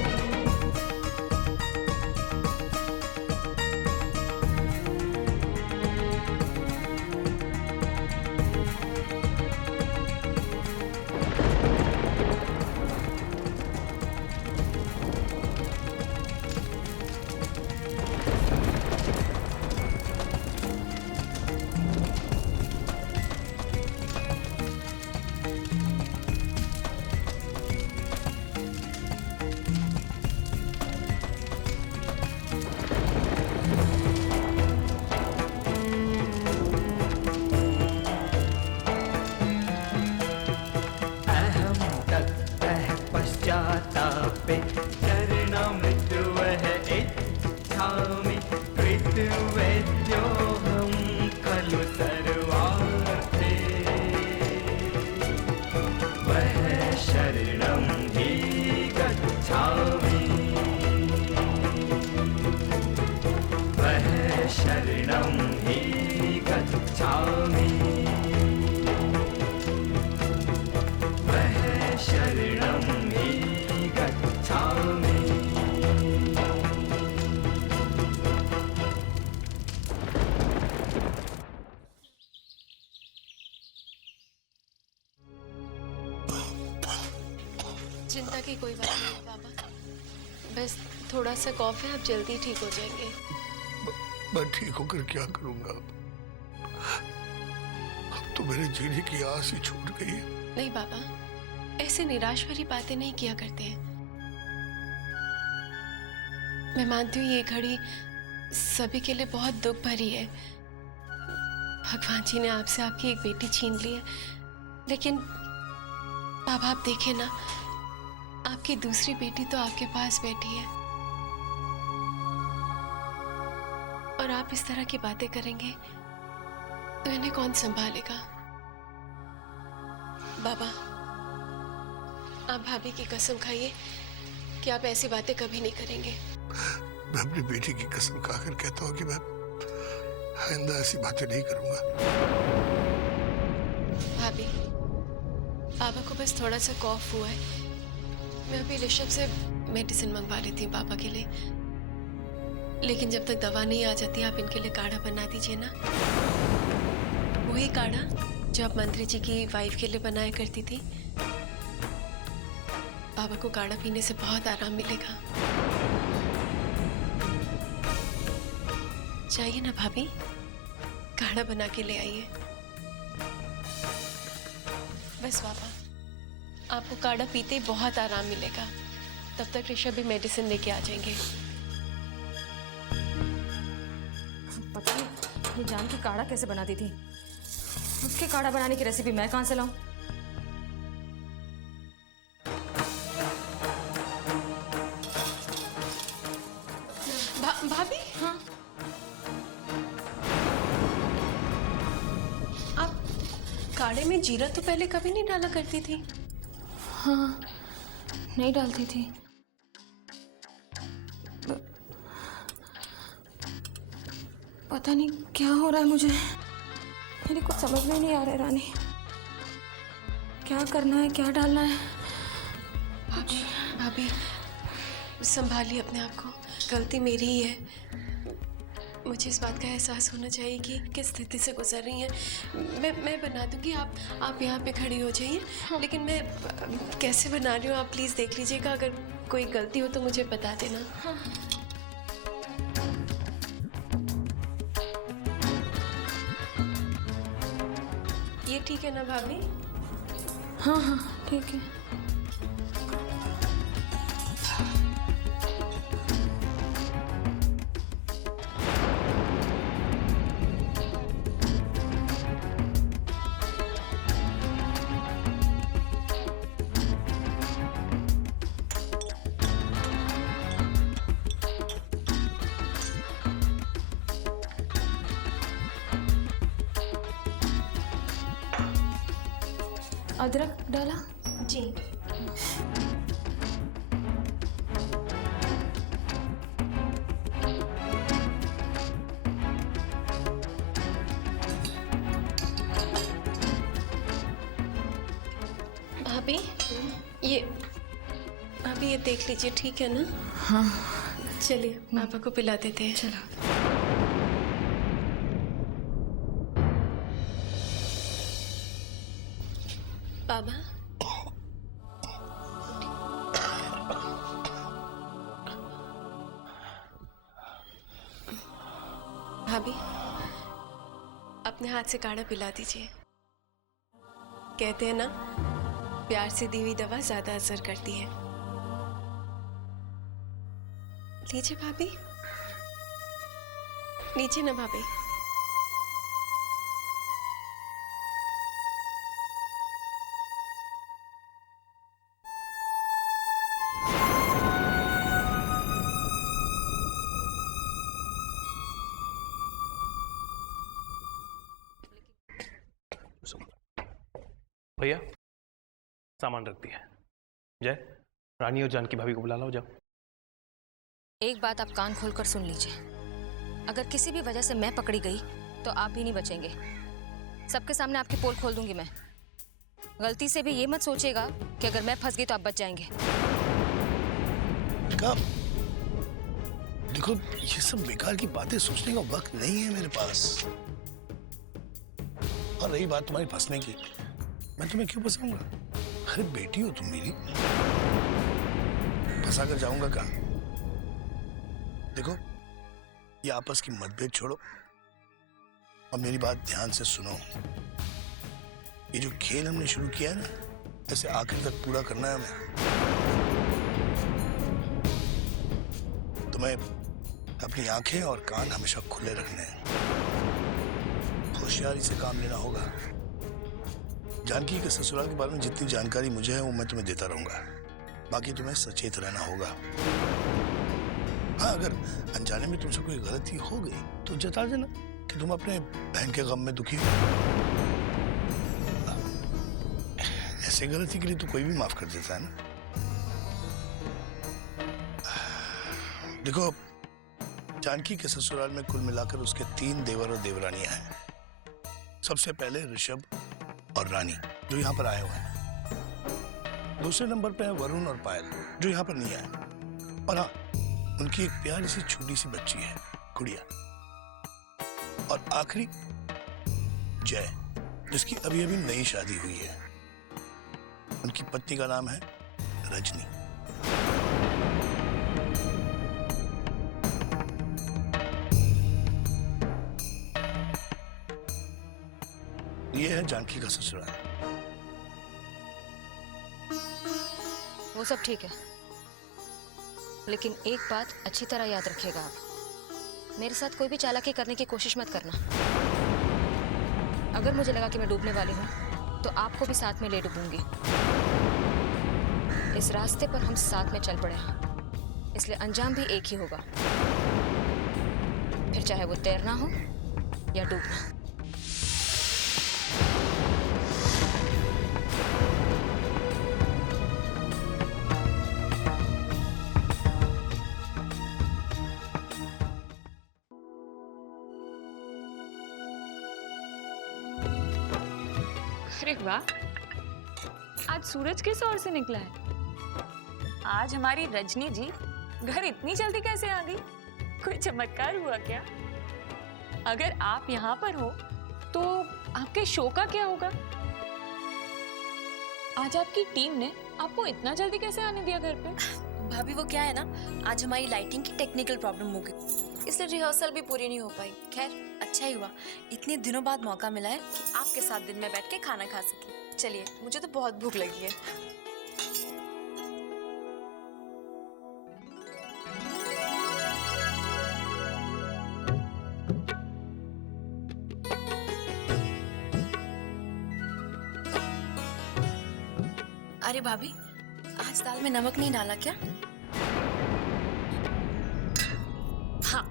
पश्चात्तापे चरणामृत्युवः इच्छामि कृतवेद्योऽहं खलु सर्वार्थे वः शरणं हि गच्छामि वः शरणं हि गच्छामि वः शरणं हि गच्छामि। चिंता की कोई बात नहीं बाबा, बस थोड़ा सा कॉफ है, आप जल्दी ठीक हो जाएंगे। मैं ठीक होकर क्या करूंगा? अब तो मेरे जीने की आस ही छूट गई है। नहीं बाबा, ऐसे निराश भरी बातें नहीं किया करते हैं। मैं मानती हूँ ये घड़ी सभी के लिए बहुत दुख भरी है। भगवान जी ने आपसे आपकी एक बेटी छीन ली है, लेकिन बाबा आप देखें ना, आपकी दूसरी बेटी तो आपके पास बैठी है और आप इस तरह की बातें करेंगे तो इन्हें कौन संभालेगा? बाबा, आप भाभी की कसम खाइए कि आप ऐसी बातें कभी नहीं करेंगे। मैं अपनी बेटी की कसम खाकर कहता हूँ कि मैं आइंदा ऐसी बातें नहीं करूंगा। भाभी, पापा को बस थोड़ा सा कॉफ हुआ है, मैं अभी ऋषभ से मेडिसिन मंगवा लेती हूँ पापा के लिए। लेकिन जब तक दवा नहीं आ जाती आप इनके लिए काढ़ा बना दीजिए ना, वही काढ़ा जो आप मंत्री जी की वाइफ के लिए बनाया करती थी। पापा को काढ़ा पीने से बहुत आराम मिलेगा। चाहिए ना भाभी, काढ़ा बना के ले आइए। बस पापा, आपको काढ़ा पीते ही बहुत आराम मिलेगा। तब तक ऋषभ भी मेडिसिन लेके आ जाएंगे। पता नहीं ये जान की काढ़ा कैसे बनाती थी, उसके काढ़ा बनाने की रेसिपी मैं कहां से लाऊं? भाभी, हाँ, आप काढ़े में जीरा तो पहले कभी नहीं डाला करती थी। हाँ, नहीं डालती थी। पता नहीं क्या हो रहा है मुझे, मेरे कुछ समझ में नहीं आ रहा है रानी, क्या करना है, क्या डालना है। भाभी, भाभी संभालिए अपने आप को, गलती मेरी ही है। मुझे इस बात का एहसास होना चाहिए कि किस स्थिति से गुजर रही हैं। मैं बना दूंगी, आप यहाँ पे खड़ी हो जाइए। हाँ। लेकिन मैं कैसे बना रही हूँ आप प्लीज़ देख लीजिएगा, अगर कोई गलती हो तो मुझे बता देना। हाँ। ये ठीक है ना भाभी? हाँ हाँ ठीक है। अदरक डाला? जी। भाभी ये देख लीजिए, ठीक है ना? हाँ। चलिए पापा को पिला देते हैं। चलो। बाबा भाभी अपने हाथ से काढ़ा पिला दीजिए। कहते हैं ना, प्यार से दी हुई दवा ज्यादा असर करती है। लीजिए भाभी, लीजिए ना भाभी। भैया सामान रख दिया। जय, रानी और जानकी भाभी को बुला लाओ, जाओ। एक बात आप कान खोलकर सुन लीजिए, अगर किसी भी वजह से मैं पकड़ी गई तो आप भी नहीं बचेंगे। सबके सामने आपकी पोल खोल दूंगी मैं। गलती से भी ये मत सोचिएगा कि अगर मैं फंस गई तो आप बच जाएंगे। देखो, ये सब बेकार की बातें सोचने का वक्त नहीं है मेरे पास। और रही बात तुम्हारी फंसने की, मैं तुम्हें क्यों फंसाऊंगा? अरे बेटी हो तुम मेरी, फंसा कर जाऊंगा कहाँ? देखो, ये आपस की मतभेद छोड़ो और मेरी बात ध्यान से सुनो। ये जो खेल हमने शुरू किया है ना, ऐसे आखिर तक पूरा करना है हमें। तुम्हें अपनी आंखें और कान हमेशा खुले रखने हैं। होशियारी से काम लेना होगा। जानकी के ससुराल के बारे में जितनी जानकारी मुझे है वो मैं तुम्हें देता रहूंगा। बाकी तुम्हें सचेत रहना होगा। हाँ, अगर अनजाने में तुमसे कोई गलती हो गई तो जता देना कि तुम अपने बहन के गम में दुखी हो। ऐसे गलती के लिए तो कोई भी माफ कर देता है ना। देखो, जानकी के ससुराल में कुल मिलाकर उसके 3 देवर और देवरानियां हैं। सबसे पहले ऋषभ और रानी, जो यहाँ पर आए हुए हैं। दूसरे नंबर पे है वरुण और पायल, जो यहाँ पर नहीं आए। और हाँ, उनकी एक प्यारी सी छोटी सी बच्ची है, गुड़िया। और आखिरी जय, जिसकी अभी अभी नई शादी हुई है। उनकी पत्नी का नाम है रजनी। ये है जानकी का ससुराल। वो सब ठीक है, लेकिन एक बात अच्छी तरह याद रखिएगा आप, मेरे साथ कोई भी चालाकी करने की कोशिश मत करना। अगर मुझे लगा कि मैं डूबने वाली हूँ तो आपको भी साथ में ले डूबूंगी। इस रास्ते पर हम साथ में चल पड़े हैं, इसलिए अंजाम भी एक ही होगा, फिर चाहे वो तैरना हो या डूबना। अरे वाह, आज सूरज किस ओर से निकला है? आज हमारी रजनी जी घर इतनी जल्दी कैसे आ गई? कोई चमत्कार हुआ क्या? अगर आप यहाँ पर हो तो आपके शो का क्या होगा? आज आपकी टीम ने आपको इतना जल्दी कैसे आने दिया घर पे? भाभी वो क्या है ना, आज हमारी लाइटिंग की टेक्निकल प्रॉब्लम हो गई, इसलिए रिहर्सल भी पूरी नहीं हो पाई। खैर अच्छा ही हुआ, इतने दिनों बाद मौका मिला है कि आपके साथ दिन में बैठ के खाना खा सके। चलिए, मुझे तो बहुत भूख लगी है। अरे भाभी, आज दाल में नमक नहीं डाला क्या? हाँ,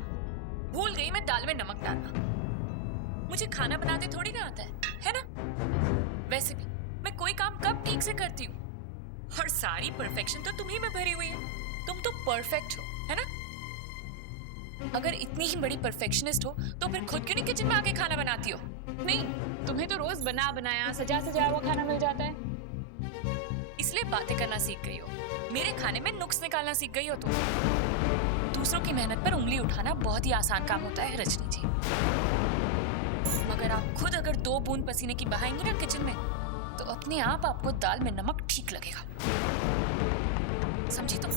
भूल गई मैं दाल में नमक डालना। मुझे खाना बनाते थोड़ी ना आता है ना? वैसे भी मैं कोई काम कब ठीक से करती हूँ? और सारी परफेक्शन तो तुम्ही में भरी हुई है। तुम तो परफेक्ट हो, है ना? अगर इतनी ही बड़ी परफेक्शनिस्ट हो तो फिर खुद क्यों नहीं किचन में आके खाना बनाती हो? नहीं, तुम्हें तो रोज बना बनाया सजा सजाया हुआ खाना मिल जाता है, इसलिए बातें करना सीख गई हो। मेरे खाने में नुक्स निकालना सीख गई हो तुम। दूसरों की मेहनत पर उंगली उठाना बहुत ही आसान काम होता है रजनी जी, मगर आप खुद अगर 2 बूंद पसीने की बहाएंगी ना किचन में, तो अपने आप आपको दाल में नमक ठीक लगेगा। समझी तुम?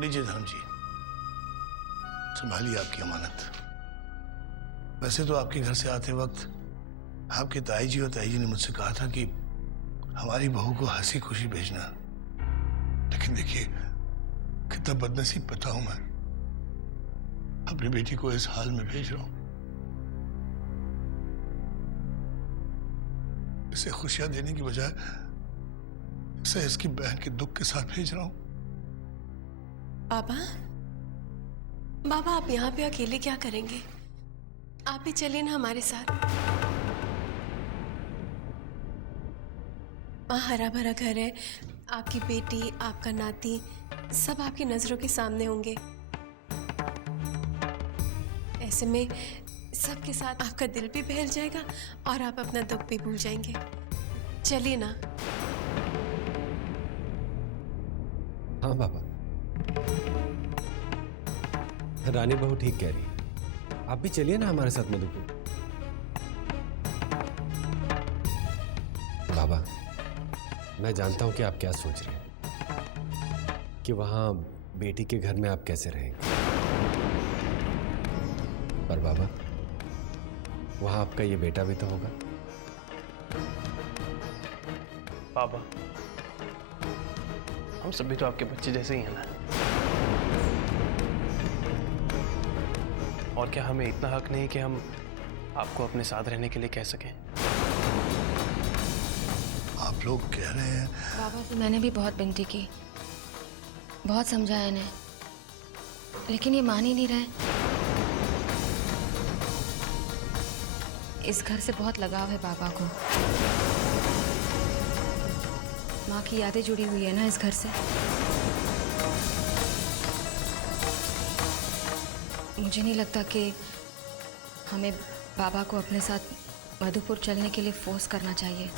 लीजिए धर्म जी, संभालिए आपकी अमानत। वैसे तो आपके घर से आते वक्त आपके ताई जी और ताई जी ने मुझसे कहा था कि हमारी बहू को हंसी खुशी भेजना, लेकिन देखिए कितना बदनसीब पता हूं मैं, अपनी बेटी को इस हाल में भेज रहा हूं। इसे खुशियां देने की बजाय इसे इसकी बहन के दुख के साथ भेज रहा हूं। बाबा, बाबा आप यहाँ पे अकेले क्या करेंगे? आप भी चलिए ना हमारे साथ। वहाँ हरा भरा घर है, आपकी बेटी, आपका नाती, सब आपकी नजरों के सामने होंगे। ऐसे में सबके साथ आपका दिल भी बहल जाएगा और आप अपना दुख भी भूल जाएंगे। चलिए ना। हाँ बाबा, रानी बहू ठीक कह रही है, आप भी चलिए ना हमारे साथ मधुपुर। बाबा, मैं जानता हूं कि आप क्या सोच रहे हैं कि वहां बेटी के घर में आप कैसे रहेंगे, पर बाबा वहां आपका ये बेटा भी तो होगा। बाबा, हम सभी तो आपके बच्चे जैसे ही हैं ना, और क्या हमें इतना हक नहीं कि हम आपको अपने साथ रहने के लिए कह सकें? आप लोग कह रहे हैं। बाबा से मैंने भी बहुत विनती की, बहुत समझाया इन्हें, लेकिन ये मान ही नहीं रहे। इस घर से बहुत लगाव है बाबा को, माँ की यादें जुड़ी हुई है ना इस घर से। मुझे नहीं लगता कि हमें बाबा को अपने साथ मधुपुर चलने के लिए फोर्स करना चाहिए।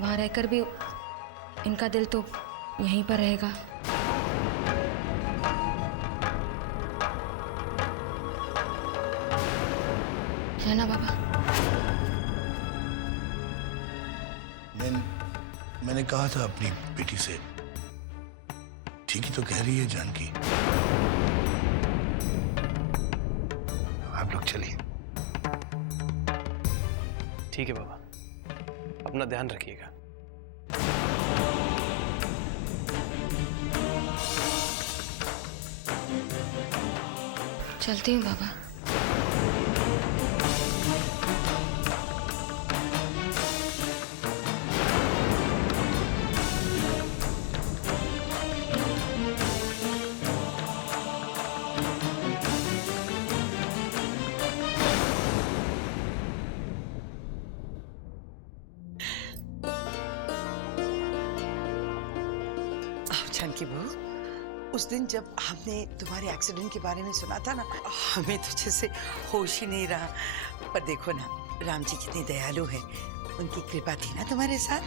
वहाँ रहकर भी इनका दिल तो यहीं पर रहेगा। है ना बाबा? मैंने कहा था अपनी बेटी से, ठीक ही तो कह रही है जानकी। आप लोग चलिए। ठीक है बाबा, अपना ध्यान रखिएगा। चलती हूँ बाबा। जानकी बहू, उस दिन जब हमने तुम्हारे एक्सीडेंट के बारे में सुना था ना, हमें तो जैसे होश ही नहीं रहा। पर देखो ना, राम जी कितने दयालु हैं, उनकी कृपा थी ना तुम्हारे साथ।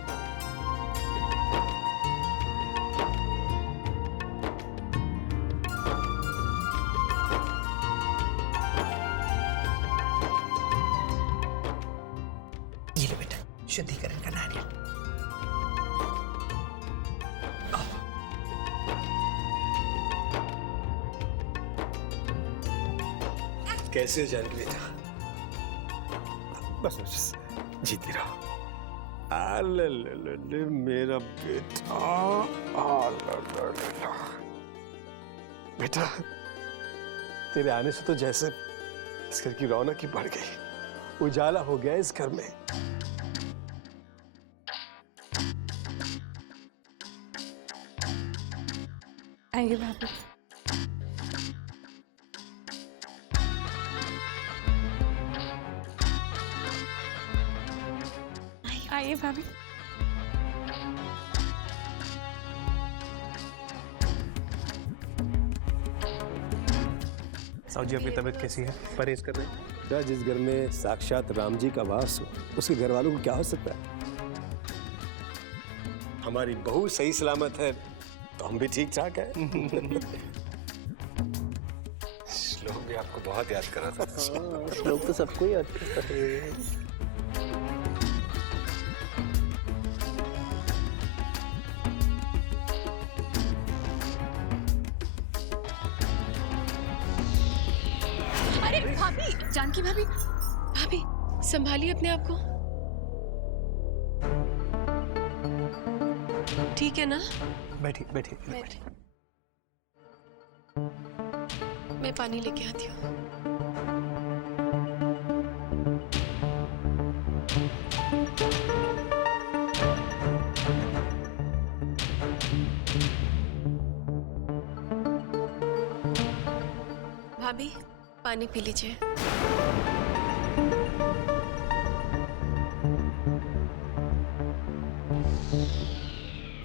ये लो बेटा, शुद्धिकरण का नारियल। कैसे हो जानकी बेटा? बस बस जीती रहो। मेरा बेटा, बेटा तेरे आने से तो जैसे इस घर की रौनक ही बढ़ गई, उजाला हो गया इस घर में। आइए भाभी। आइए भाभी। साहू जी, आपकी तबीयत कैसी है? परहेज कर रहे हैं? बेटा, जिस घर में साक्षात राम जी का वास हो, उसके घर वालों को क्या हो सकता है? हमारी बहू सही सलामत है तो हम भी ठीक ठाक है। श्लोक भी आपको बहुत याद कर रहा था। श्लोक तो सबको याद करता है। अरे भाभी, जानकी भाभी, भाभी संभालिए अपने आप को। ठीक है ना? बैठिए बैठिए बैठिए। मैं पानी लेके आती हूँ। भाभी पानी पी लीजिए।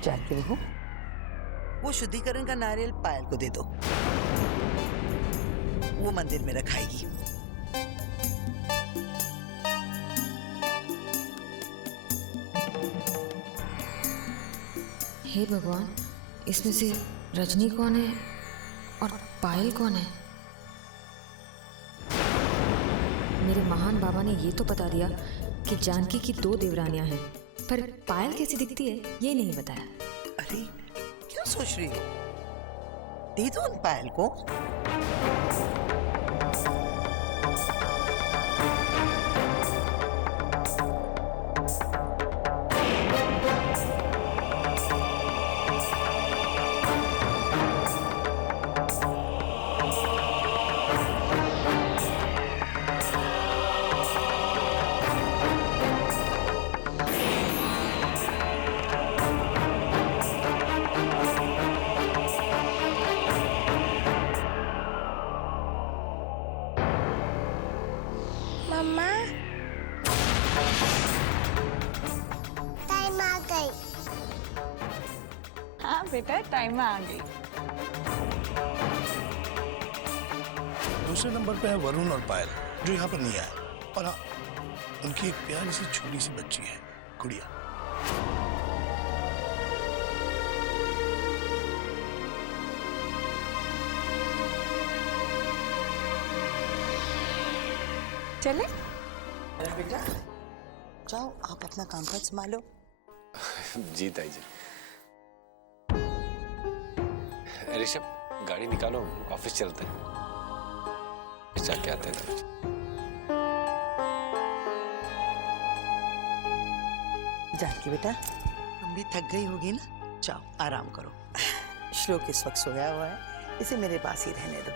जानकी बहू, वो शुद्धिकरण का नारियल पायल को दे दो, वो मंदिर में रखाएगी। हे भगवान, इसमें से रजनी कौन है और पायल कौन है? मेरे महान बाबा ने ये तो बता दिया कि जानकी की 2 देवरानियां हैं, पर पायल कैसी दिखती है ये नहीं बताया। अरे क्या सोच रही हो? दे दो उन पायल को। मम्मा, टाइम आ गई। हाँ बेटा, टाइम आ गई। दूसरे नंबर पे है वरुण और पायल, जो यहाँ पर नहीं आए। और हाँ, उनकी एक प्यारी सी छोटी सी बच्ची है, गुड़िया। चले? अरे बेटा, जाओ आप अपना कामकाज संभालो। जी ताई जी। ऋषभ, गाड़ी निकालो, ऑफिस चलते हैं। जाके आते हैं। जानकी बेटा, तुम भी थक गई होगी ना, जाओ आराम करो। श्लोक इस वक्त सोया हुआ है, इसे मेरे पास ही रहने दो।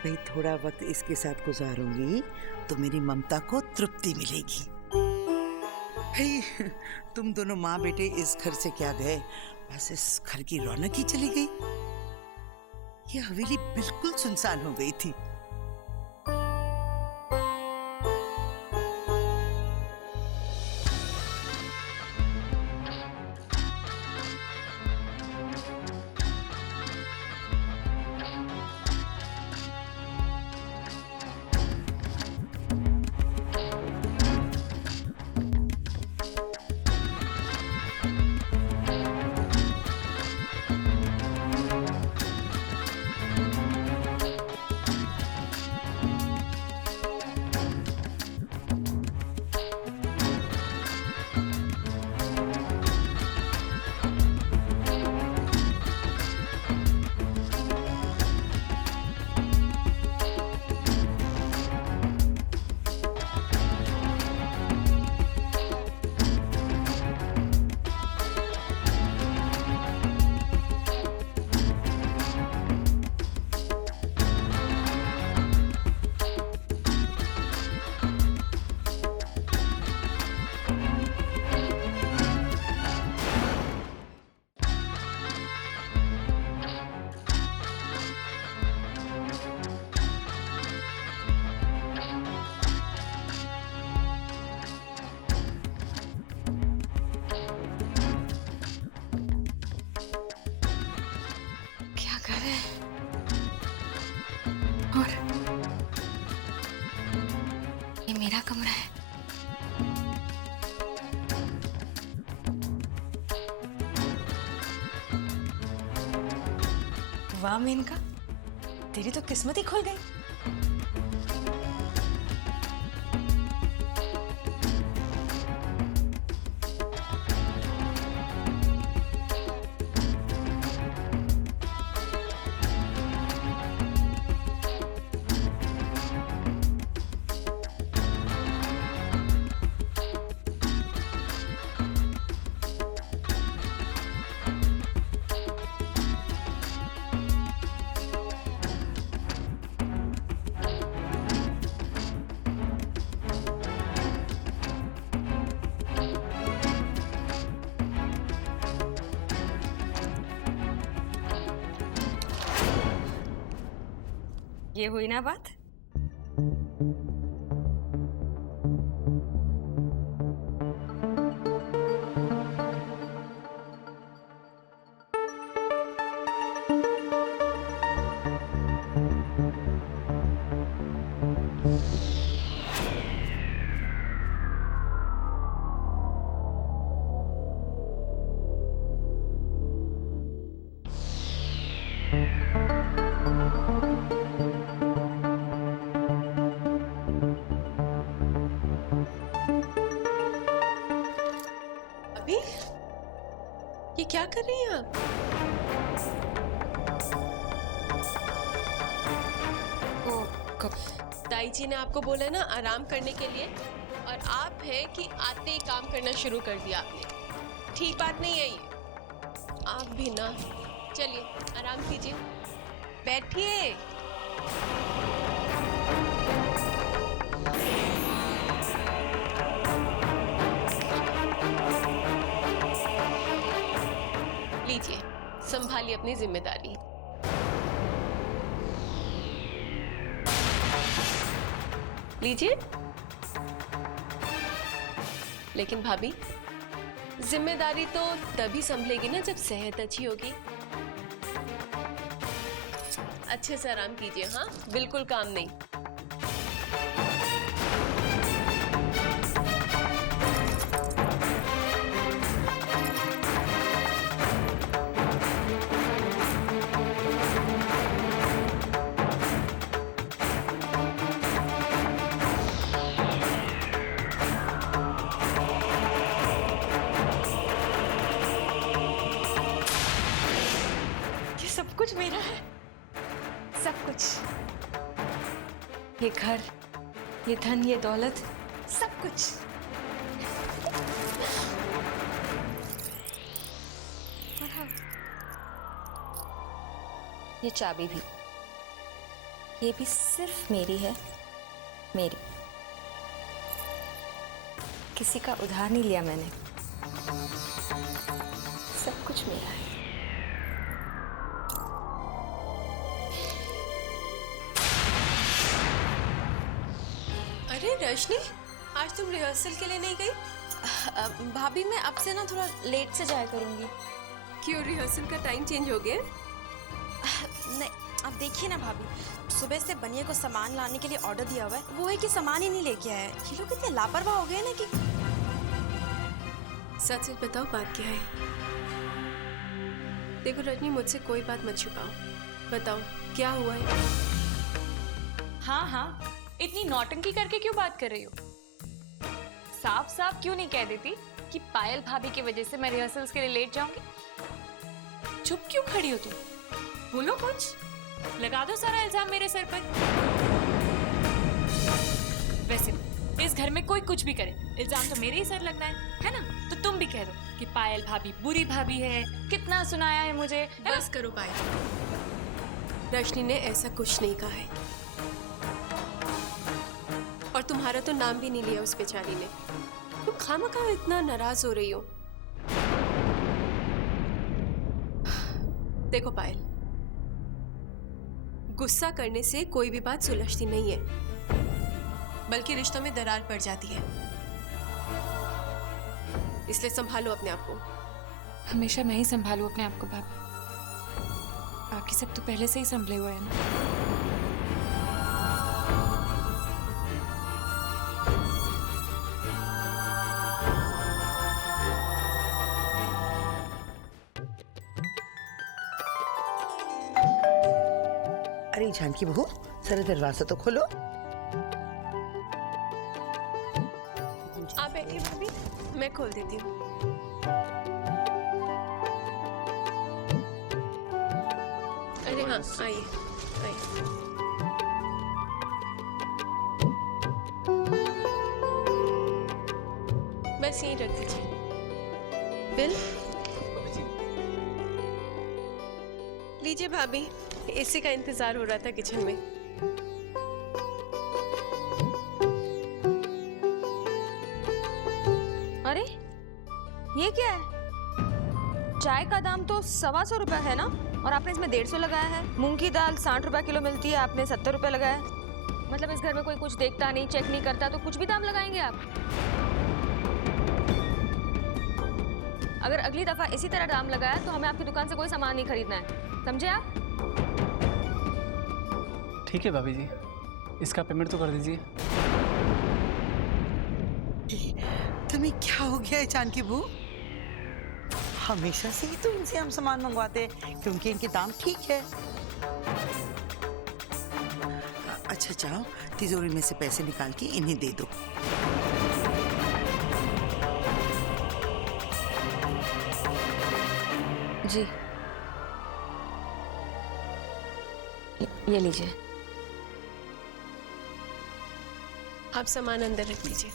भाई थोड़ा वक्त इसके साथ गुजारूंगी तो मेरी ममता को तृप्ति मिलेगी। भाई तुम दोनों माँ बेटे इस घर से क्या गए, बस इस घर की रौनक ही चली गई। ये हवेली बिल्कुल सुनसान हो गई थी। वाह मेनका, तेरी तो किस्मत ही खुल गई। ये हुई ना बात। अभी ये क्या कर रही हैं आप? ताई जी ने आपको बोला ना आराम करने के लिए, और आप है कि आते ही काम करना शुरू कर दिया आपने। ठीक बात नहीं है ये। आप भी ना, चलिए आराम कीजिए, बैठिए। लीजिए, संभालिए अपनी जिम्मेदारी। लीजिए। लेकिन भाभी, जिम्मेदारी तो तभी संभलेगी ना जब सेहत अच्छी होगी। अच्छे से आराम कीजिए, हाँ, बिल्कुल काम नहीं। ये सब कुछ मेरा है, सब कुछ। ये घर, ये धन, ये दौलत, सब कुछ। और हाँ, ये चाबी भी, ये भी सिर्फ मेरी है, मेरी। किसी का उधार नहीं लिया मैंने, सब कुछ मेरा है। अरे रजनी, आज तुम रिहर्सल के लिए नहीं गई? भाभी मैं अब से ना थोड़ा लेट से जाया करूंगी। क्यों, रिहर्सल का टाइम चेंज हो गया? नहीं, अब देखिए ना भाभी, सुबह से बनिए को सामान लाने के लिए ऑर्डर दिया हुआ है, वो है कि सामान ही नहीं लेके आया है। ये लोग इतने लापरवाह हो गए ना कि। सच सच बताओ, बात क्या है? देखो रजनी, मुझसे कोई बात मत छुपाओ, बताओ क्या हुआ है? हाँ हाँ, इतनी नौटंकी करके क्यों बात कर रही हो? साफ साफ क्यों नहीं कह देती कि पायल भाभी की वजह से मैं रिहर्सल्स के लिए लेट जाऊंगी? चुप क्यों खड़ी हो तुम? बोलो कुछ, लगा दो सारा इल्जाम मेरे सर पर। वैसे इस घर में कोई कुछ भी करे, इल्जाम तो मेरे ही सर लगना है ना? तो तुम भी कह दो कि पायल भाभी बुरी भाभी है, कितना सुनाया है मुझे। बस करो पायल, रजनी ने ऐसा कुछ नहीं कहा है, और तुम्हारा तो नाम भी नहीं लिया उस बेचारी ने। तुम खामखा इतना नाराज हो रही हो। देखो पायल, गुस्सा करने से कोई भी बात सुलझती नहीं है, बल्कि रिश्तों में दरार पड़ जाती है। इसलिए संभालो अपने आप को। हमेशा मैं ही संभालू अपने आप को भाभी, बाकी सब तो पहले से ही संभले हुए हैं ना। अरे जानकी बहू, जरा दरवाजा तो खोलो। आप बैठिए भाभी, मैं खोल देती हूँ। अरे हाँ, आइए आइए। बस यहीं रख दीजिए। बिल लीजिए भाभी, इसी का इंतजार हो रहा था किचन में। अरे ये क्या है? चाय का दाम तो 125 रुपए है ना, और आपने इसमें 150 लगाया है। मूंग की दाल 60 रुपए किलो मिलती है, आपने 70 रुपए लगाया। मतलब इस घर में कोई कुछ देखता नहीं, चेक नहीं करता, तो कुछ भी दाम लगाएंगे आप? अगर अगली दफा इसी तरह दाम लगाया तो हमें आपकी दुकान से कोई सामान नहीं खरीदना है, समझे आप? ठीक है भाभी जी, इसका पेमेंट तो कर दीजिए। तुम्हें क्या हो गया है जानकी बहू? हमेशा से ही तो इनसे हम सामान मंगवाते हैं क्योंकि इनके दाम ठीक है। अच्छा जाओ, तिजोरी में से पैसे निकाल के इन्हें दे दो। जी ये लीजिए। आप सामान अंदर रख दीजिए।